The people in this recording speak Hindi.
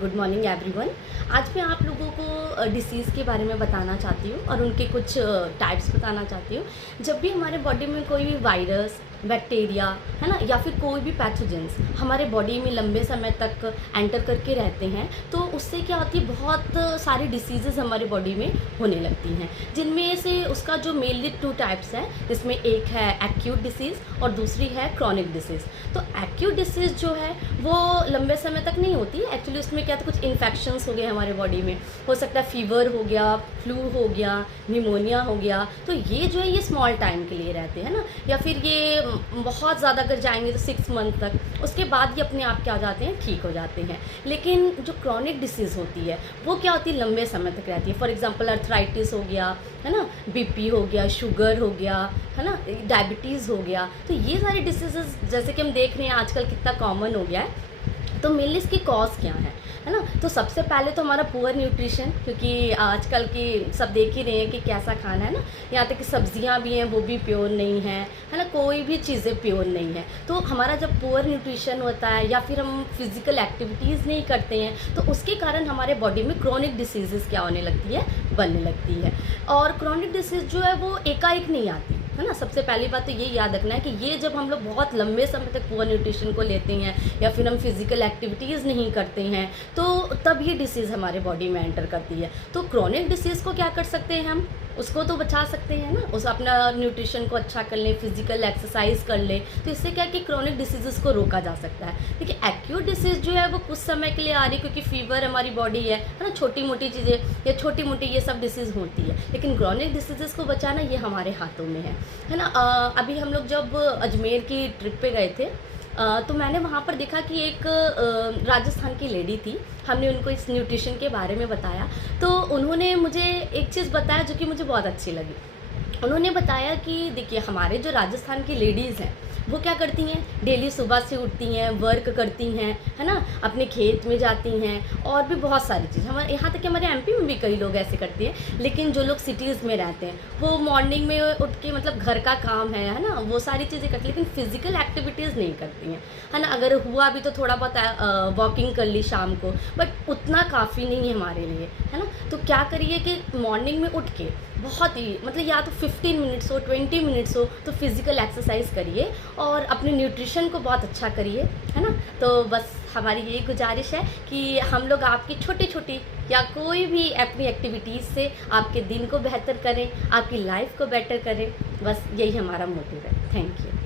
Good morning everyone. आज मैं आप लोगों को डिसीज़ के बारे में बताना चाहती हूँ और उनके कुछ टाइप्स बताना चाहती हूँ। जब भी हमारे बॉडी में कोई भी वायरस, बैक्टीरिया है ना, या फिर कोई भी पैथोजेंस हमारे बॉडी में लंबे समय तक एंटर करके रहते हैं, तो उससे क्या होती है, बहुत सारी डिसीज़ेज़ हमारे बॉडी में होने लगती हैं, जिनमें से उसका जो मेनली 2 टाइप्स हैं, जिसमें एक है एक्यूट डिसीज़ और दूसरी है क्रॉनिक डिसीज़। तो एक्यूट डिसीज़ जो है वो लंबे समय तक नहीं होती है। एक्चुअली उसमें क्या था, कुछ इन्फेक्शंस हो गए हमारे बॉडी में, हो सकता है फीवर हो गया, फ्लू हो गया, निमोनिया हो गया। तो ये जो है ये स्मॉल टाइम के लिए रहते हैं ना, या फिर ये बहुत ज़्यादा अगर जाएंगे तो 6 मंथ तक, उसके बाद ये अपने आप क्या हो जाते हैं, ठीक हो जाते हैं। लेकिन जो क्रॉनिक डिसीज़ होती है वो क्या होती है, लंबे समय तक रहती है। फॉर एग्जांपल अर्थराइटिस हो गया, है ना, बीपी हो गया, शुगर हो गया, है ना, डायबिटीज़ हो गया। तो ये सारी डिसीज़ेज़ जैसे कि हम देख रहे हैं आजकल कितना कॉमन हो गया है। तो मेनली इसकी कॉज क्या है ना। तो सबसे पहले तो हमारा पुअर न्यूट्रिशन, क्योंकि आजकल की सब देख ही रहे हैं कि कैसा खाना है ना, यहाँ तक कि सब्जियां भी हैं वो भी प्योर नहीं है ना, कोई भी चीज़ें प्योर नहीं है। तो हमारा जब पुअर न्यूट्रिशन होता है या फिर हम फिज़िकल एक्टिविटीज़ नहीं करते हैं, तो उसके कारण हमारे बॉडी में क्रॉनिक डिसीज़ेज़ क्या होने लगती है, बनने लगती है। और क्रॉनिक डिसीज़ जो है वो एकाएक नहीं आती है ना। सबसे पहली बात तो ये याद रखना है कि ये जब हम लोग बहुत लंबे समय तक पुअर न्यूट्रिशन को लेते हैं या फिर हम फिज़िकल एक्टिविटीज़ नहीं करते हैं, तो तब ये डिसीज़ हमारे बॉडी में एंटर करती है। तो क्रॉनिक डिसीज़ को क्या कर सकते हैं हम, उसको तो बचा सकते हैं ना, उस अपना न्यूट्रिशन को अच्छा कर लें, फिजिकल एक्सरसाइज कर लें, तो इससे क्या है कि क्रॉनिक डिसीज़ को रोका जा सकता है। देखिए एक्यूट डिसीज़ जो है वो कुछ समय के लिए आ रही है, क्योंकि फीवर हमारी बॉडी है ना, छोटी मोटी चीज़ें या छोटी मोटी ये सब डिसीज़ होती है। लेकिन क्रॉनिक डिसीज़ को बचाना ये हमारे हाथों में है ना। अभी हम लोग जब अजमेर की ट्रिप पे गए थे, तो मैंने वहाँ पर देखा कि एक राजस्थान की लेडी थी। हमने उनको इस न्यूट्रिशन के बारे में बताया, तो उन्होंने मुझे एक चीज़ बताया जो कि मुझे बहुत अच्छी लगी। उन्होंने बताया कि देखिए हमारे जो राजस्थान की लेडीज़ हैं वो क्या करती हैं, डेली सुबह से उठती हैं, वर्क करती हैं, है ना, अपने खेत में जाती हैं, और भी बहुत सारी चीज़। हमारे यहाँ तक कि हमारे एमपी में भी कई लोग ऐसे करते हैं। लेकिन जो लोग सिटीज़ में रहते हैं वो मॉर्निंग में उठ के मतलब घर का काम है ना, वो सारी चीज़ें करती हैं, लेकिन फिज़िकल एक्टिविटीज़ नहीं करती हैं, है ना। अगर हुआ भी तो थोड़ा बहुत वॉकिंग कर ली शाम को, बट उतना काफ़ी नहीं है हमारे लिए, है ना। तो क्या करिए कि मॉर्निंग में उठ के बहुत ही मतलब या तो 15 मिनट्स हो, 20 मिनट्स हो, तो फिज़िकल एक्सरसाइज करिए और अपने न्यूट्रिशन को बहुत अच्छा करिए, है ना। तो बस हमारी यही गुजारिश है कि हम लोग आपकी छोटी छोटी या कोई भी अपनी एक्टिविटीज़ से आपके दिन को बेहतर करें, आपकी लाइफ को बेटर करें। बस यही हमारा मोटिव है। Thank you.